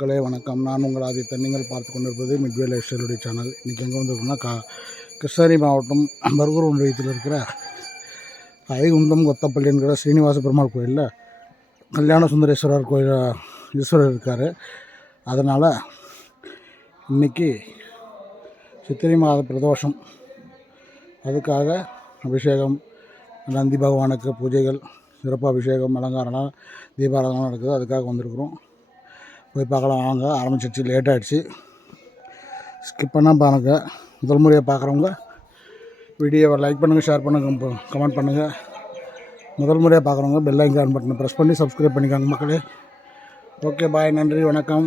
மக்களே வணக்கம். நான் உங்கள் ஆதித்தன். நீங்கள் பார்த்து கொண்டிருப்பது மிட்வே லைஃப் ஸ்டைலுடைய சேனல். இன்றைக்கி எங்கே வந்திருக்கோம்னா கா கிருஷ்ணகிரி மாவட்டம் பர்கூர் ஒன்றியத்தில் இருக்கிற ஐகுந்தம் கொத்தப்பள்ளி என்கிற ஸ்ரீனிவாச பெருமாள் கோயிலில் கல்யாண சுந்தரேஸ்வரர் கோயில் ஈஸ்வரர் இருக்கார். அதனால் இன்றைக்கி சித்திரை மாத பிரதோஷம். அதுக்காக அபிஷேகம் நந்தி பகவானுக்கு பூஜைகள் சிறப்பு அபிஷேகம் அலங்காரம்லாம் தீபாராதனம் நடக்குது. அதுக்காக வந்திருக்கிறோம். போய் பார்க்கலாம். வாங்க ஆரம்பிச்சிருச்சு லேட் ஆகிடுச்சு ஸ்கிப் பண்ணால் பாருங்க. முதல் முறையாக பார்க்குறவங்க வீடியோவை லைக் பண்ணுங்கள் ஷேர் பண்ணுங்கள் கமெண்ட் பண்ணுங்கள் முதல் முறையாக பார்க்குறவங்க பெல் ஐக்கான் பட்டனை ப்ரெஸ் பண்ணி சப்ஸ்கிரைப் பண்ணிக்கோங்க மக்களே. ஓகே பாய் நன்றி வணக்கம்.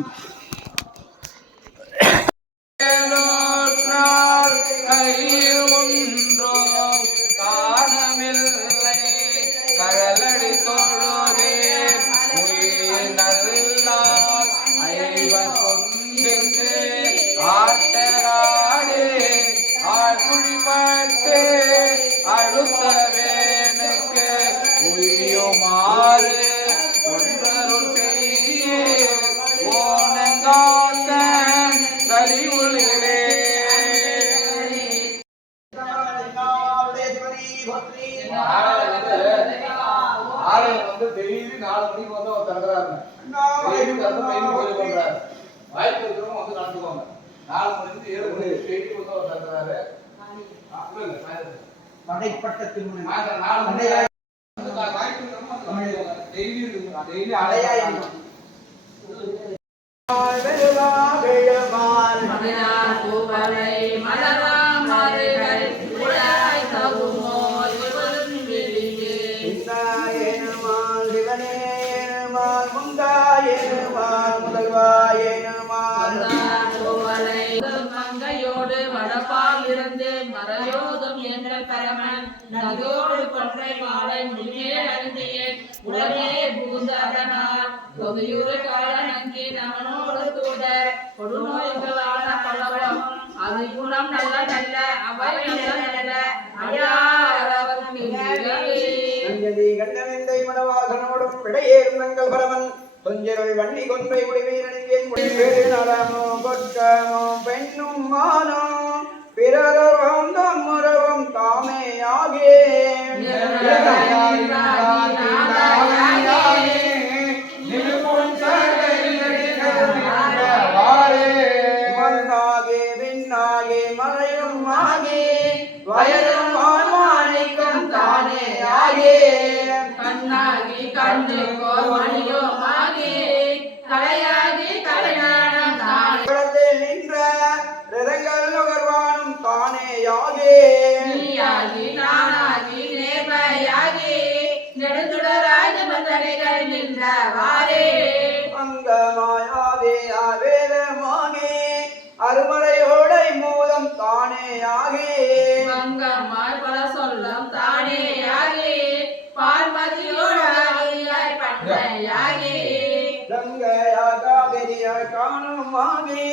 சாயந்தரம். சாயந்தரம் கொஞ்சருள் வண்ணி கொன்றை முடிவீரணியின் முடிவேறு நலமோ பெண்ணும் மானோ பிறரும் தம்முறவும் தாமே ஆகே. மண்ணாகே விண்ணாகே மலையும் ஆகே. வயலும் ஆன்மானிக்கும் தானே ஆகே. 만나기까지 것 아니요. long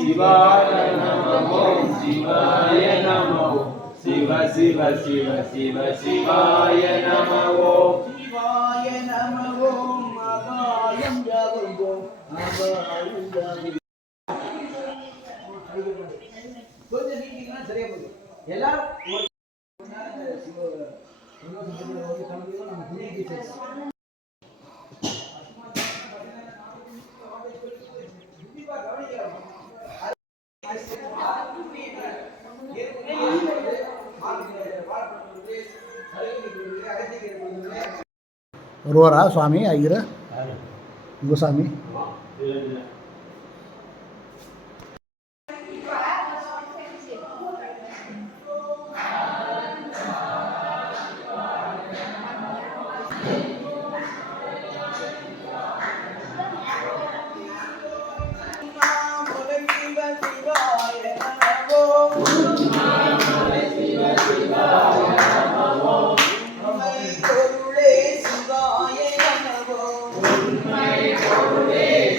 சிவாய நமோ சிவாய நமோ சிவ சிவ சிவ சிவ சிவாய நமோ. சிவாய நமவோ அபாயம் யாவுங்கோ அபாயம் யாவுங்கோ கொஞ்சம் நீட்டிங்கன்னா சரியா போகுது எல்லாரும் ஒரு- வருவாரா சுவாமி ஐயர்? உங்கள் சாமி Sorvete,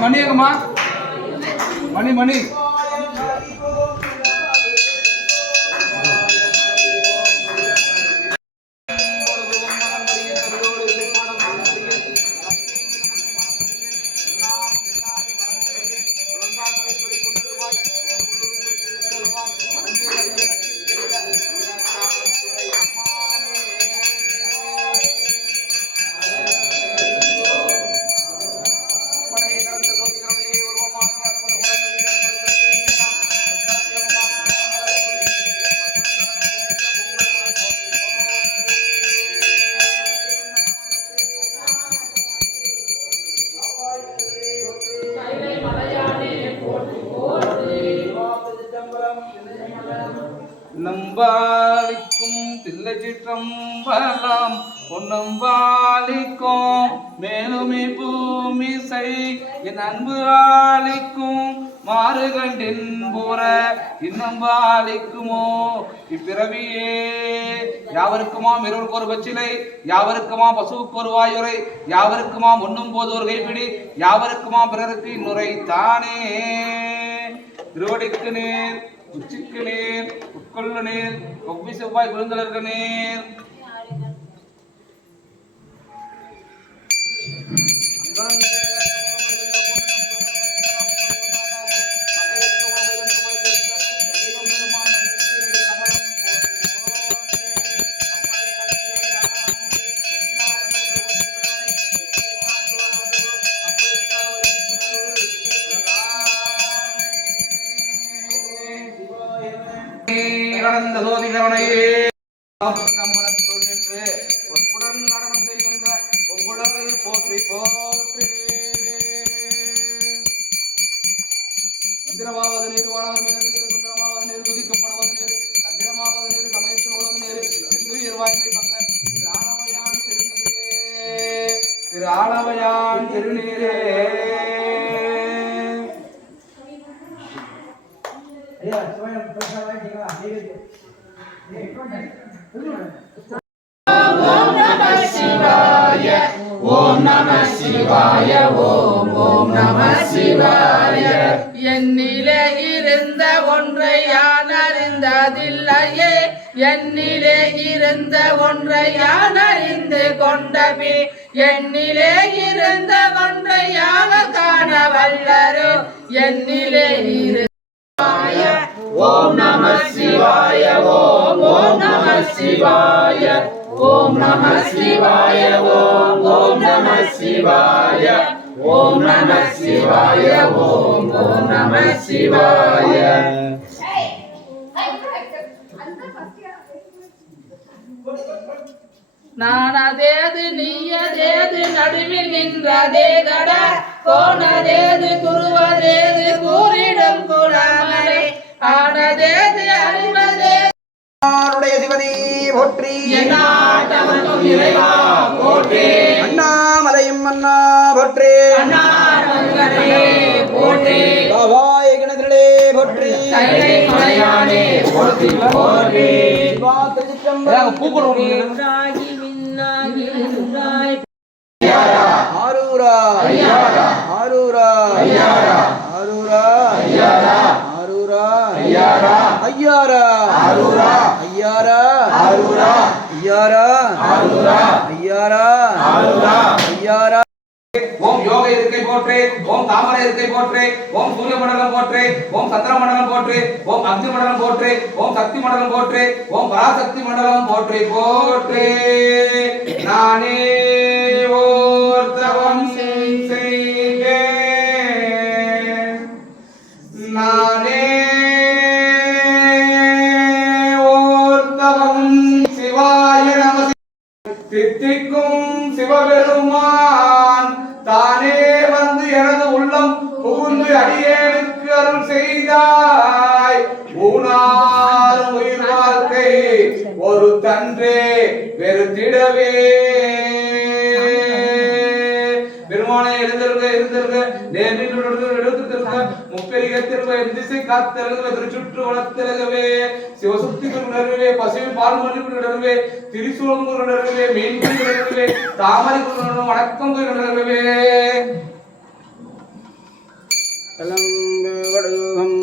மணி எங்கம்மா மணி மணி. நம்பாளிக்கும் தில்லை சிற்றம்பலம் பொன்னம்பாளிக்கும் மேலுமே பூமிசை என் அன்பு ஆளிக்கும் மாறுகண்டின் இன்னும் இன்னம்பாளிக்குமோ? இப்பிறவியே யாவருக்குமாம் இருவருக்கு ஒரு பச்சிலை யாவருக்குமாம் பசுவுக்கு ஒரு வாயுரை? யாவருக்குமாம் உண்ணும் போது ஒரு கைப்பிடி? யாவருக்குமாம் பிறருக்கு இன்னுரை தானே? திருவடிக்கு நேர் உச்சிக்கு நேர் உட்கொள்ளு நேர் கொவ்வி செவ்வாய் குழுந்தளர்க நேர் கடந்த ஓம் நம சிவாய ஓம் ஓம் நம சிவாய என்னிலே இருந்த ஒன்றை யான் அறிந்ததில்லையே என்னிலே இருந்த ஒன்றை யான் அறிந்து கொண்ட என்னிலே இருந்த ஒன்றை யாவர் காண வல்லரோ. என்னிலே இருந்த ஓம் நம சிவாய ஓம் ஓம் நம சிவாய. ஓம் நம சிவாய. ஓம் ஓம் நம சிவாய. ஓம் நம சிவாய. ஓம் ஓம் நம சிவாய. நானதேது நீயதேது நடுவில் நின்றதேதட கோணதேது குருவதேது கூறிடும் குணமரே ஆனதேது சிவனே போற்றி. அண்ணாமலையும் அண்ணா போற்றி. பாபாய கிணத்திலே போற்றி. ஆரூரா. ஆரூரா ஆரூரா ஆரூரா ஐயாரா ஐயாரா? ஐயாரா? ஐயாரா? ஐயாரா? ஓம் யோக இருக்கை போற்றே ஓம் தாமரை இருக்கை போற்றே ஓம் சூரிய மண்டலம் போற்றே ஓம் சந்திர மண்டலம் போற்றே ஓம் அக்னி மண்டலம் போற்றே ஓம் சக்தி மண்டலம் போற்றே ஓம் பராசக்தி மண்டலம் போற்றே போற்றே. நானே ஓர்த்தவம் தித்திக்கும் சிவபெருமான் தானே வந்து எனது உள்ளம் புகுந்து அடியேனுக்கு அருள் செய்தாய். ஊனார் உயிர் வாழ்க்கை ஒரு தன்றே வெறுத்திடவே. பெருமானை எழுந்திருக்க இருந்திருக்க நேரில் எடுத்திருக்க முப்பெரிகத்திற்கு எந்திசை காத்திருக்க திருச்சுற்று வளர்த்திருக்கவே சிவசுத்தி உணர்வே பசுவின் பால் மொழி உணர்வே. திரிசூலம் உணர்வே மீன் உணர்வே. தாமரை உணர்வு வணக்கம் உணர்வே. கலம்பு வடுகம்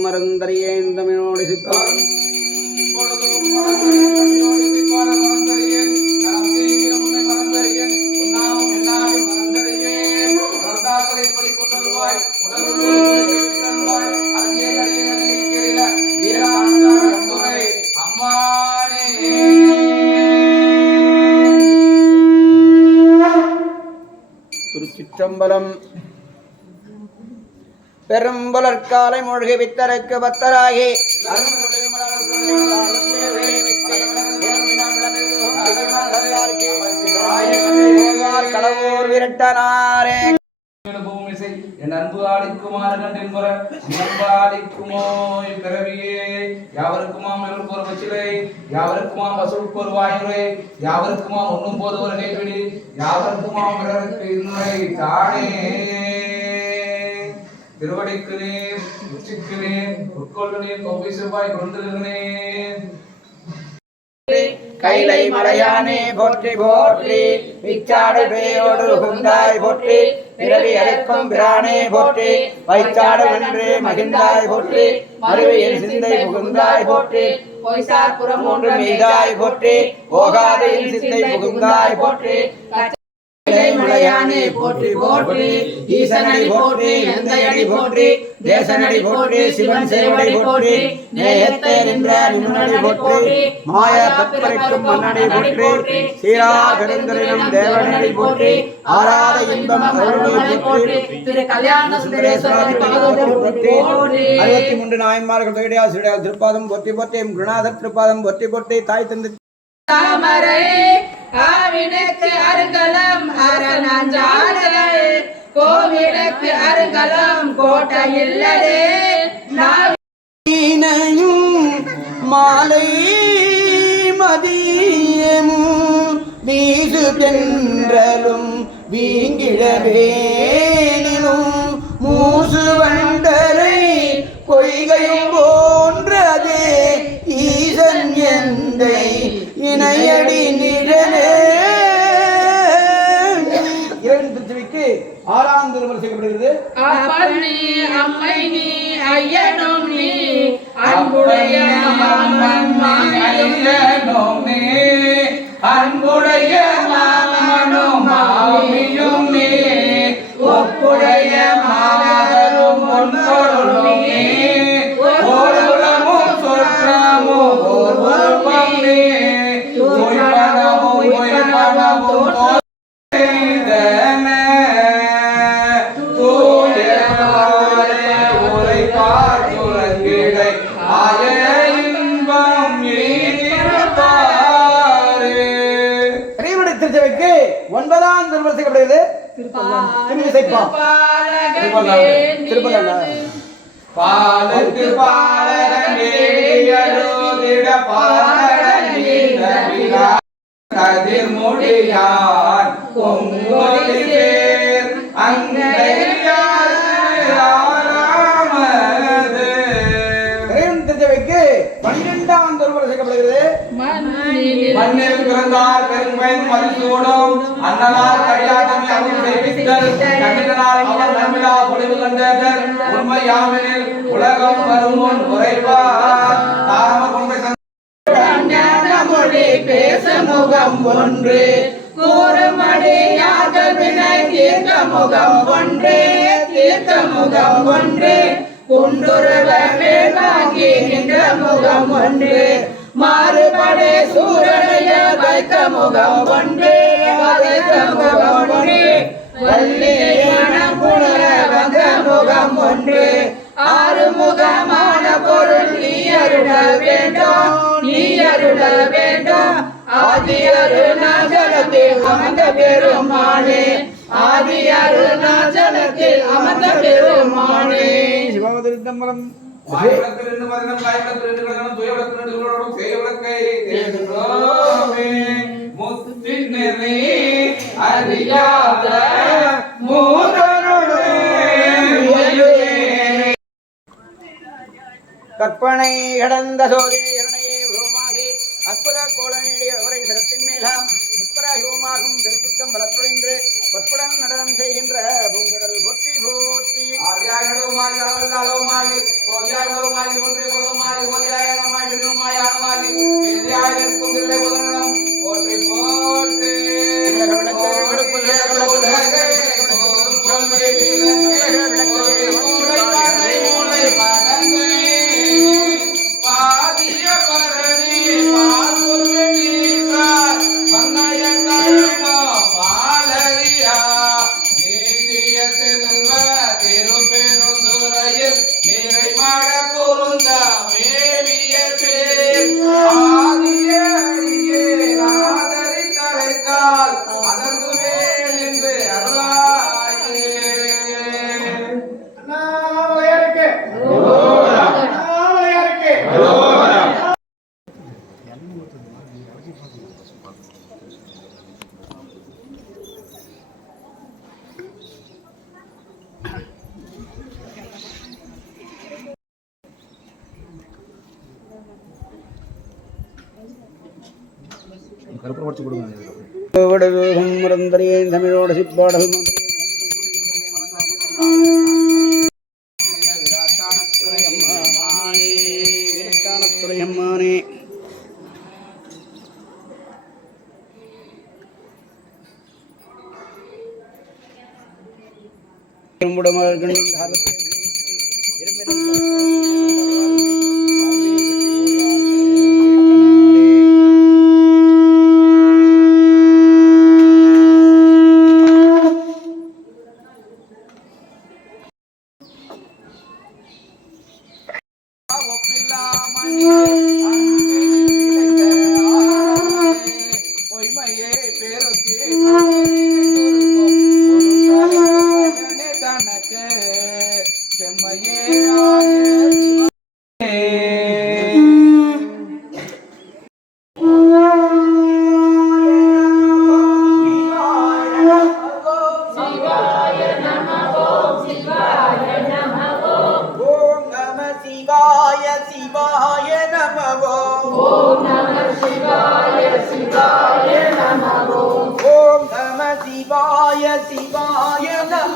திருச்சிற்றம்பலம் பெரும்பலற்காலை மூழ்கி வித்தருக்கு பத்தராகி. கடவுர் விரட்டனாரே. பூமிசை என் அன்பு ஆளிக்குமாரன் என்பற அன்பு பிறவியே. யாவருக்குமாம் ஒரு யாவருக்குமாம் ஒரு வாயுரை யாவருக்குமாம் போது ஒரு கைப்பிடி யாவருக்குமாம் பிறருக்கு இன்னுரை தானே. செவ்வாய் கொண்டிருக்கிறேன் கைலை மலையானே போற்றி போற்றி பிச்சாடு பேயோடு போற்றி. பிறவி அழைக்கும் பிரானே போற்றி வைச்சாடு வென்று மகிழ்ந்தாய் போற்றி மறுவையில் சிந்தை புகுந்தாய் போற்றி பொய்சார் புறம் ஒன்று மீதாய் போற்றி போகாதையில் சிந்தை புகுந்தாய் போற்றி கைலை மலையானே போற்றி போற்றி. ஈசனடி போற்றி எந்தையடி போற்றி. தேசனடி போற்றி சிவன் சேவடி போற்றி. நேயத்தே நின்ற நின்னடி போற்றி. மாய தற்பரைக்கும் மன்னடி போற்றி. சீரா பெருந்தரினம் தேவனடி போற்றி. ஆராத இன்பம் அருளடி போற்றி. திரு கல்யாண சுந்தரேஸ்வரர் போற்றி. அறுபத்தி மூன்று நாயன்மார்கள் தொகையாசிரியால் திருப்பாதம் பொத்தி பொத்தி திருப்பாதம் பொத்தி பொத்தி தாய் தந்தை தாமரை ஆவினுக்கு அருங்கலம் அரணாஞ்சாடல் கோவிலுக்கு அருங்கலம் கோட்டை இல்லதே மாலை மதியமும் வீசு தென்றலும் வீங்கிழவேனும் மூசு வண்டரை கொய்கையும் போன்றதே ஈசன் எந்தை இணையடி நிழலே இரண்டு திருச்சிவிக்கு ஆறாம் திருமணம் செய்யப்படுகிறது. அப்பன் அம்மை நீ ஐயனும் நீ அன்புடைய மாமன் நீ, அன்புடைய மாமனும் மாமியும் திருவிசைப்பா திருப்பல்லா பாலுக்கு பாலகனே அழுதிட பாலகனின் விழா கதிர் முடியான் பொங்கொலி பேர் அங்கையார் ஆராமது இறைவன் திருச்சபைக்கு பன்னிரெண்டாம் திருமணம் செய்யப்படுகிறது மண்ணில் பிறந்தார் பெரும்பயன் மதிசூடும் அண்ணனார் உண்மையாமெனில் உலகம் வருமுன் உரைப்பார் தாம கொம்பை மொழி பேச முகம் ஒன்று. கூறுமடியாக வினை தீர்க்க முகம் ஒன்றே. தீர்க்க முகம் ஒன்றே. குண்டுருவ மேல்வாங்கி நின்ற முகம் ஒன்று. மாறுபடை சூரனைய வைக்க முகம் ஒன்றே. வைக்க முகம் ஒன்றே. வந்த முகம் ஒன்று. ஆறுமுகமான பொருள் நீ அருள வேண்டும். நீ அருள வேண்டும். ஆதி அருணாச்சலத்தில் அமர்ந்த பெருமானே. ஆதி அருணாச்சலத்தில் அமர்ந்த பெருமானே. சிவமதிருத்தம்பரம் வாய் விளக்கு ரெண்டு மரணம், வாய் விளக்கு ரெண்டு கிழக்கணும், துய விளக்கு ரெண்டு குழலும், சேய விளக்கை தேடுகிறோமே. முத்தின் நிறை அறியாத கற்பனை கடந்த சோதி இரணையே உருவமாகி அற்புத கோலனிடைய அவரை சிரத்தின் மேலாம். சுப்பரகமாகும் திருச்சிக்கம் தமிழோட சிப்பாடல் துறையம்மானே சிவாய நம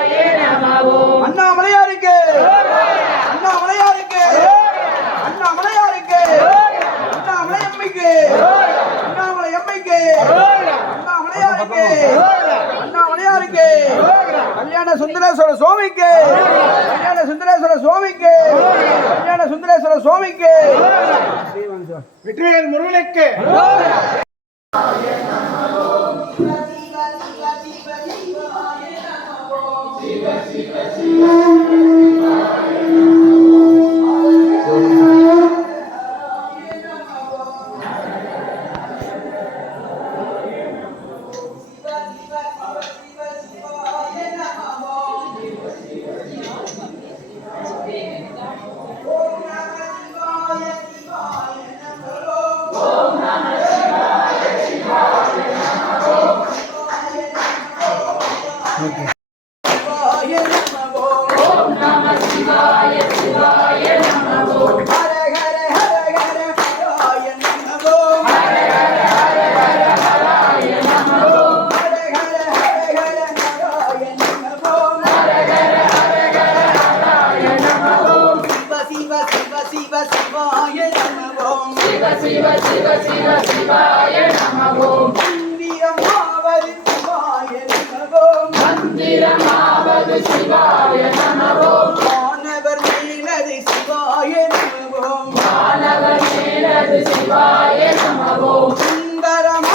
கல்யாண சுந்தரேஸ்வர சுவாமிக்கு. கல்யாண சுந்தரேஸ்வர சுவாமிக்கு. கல்யாண சுந்தரேஸ்வர சுவாமிக்கு. வெற்றிவேல் முருகனுக்கு. శివాయ నమో సుందరమ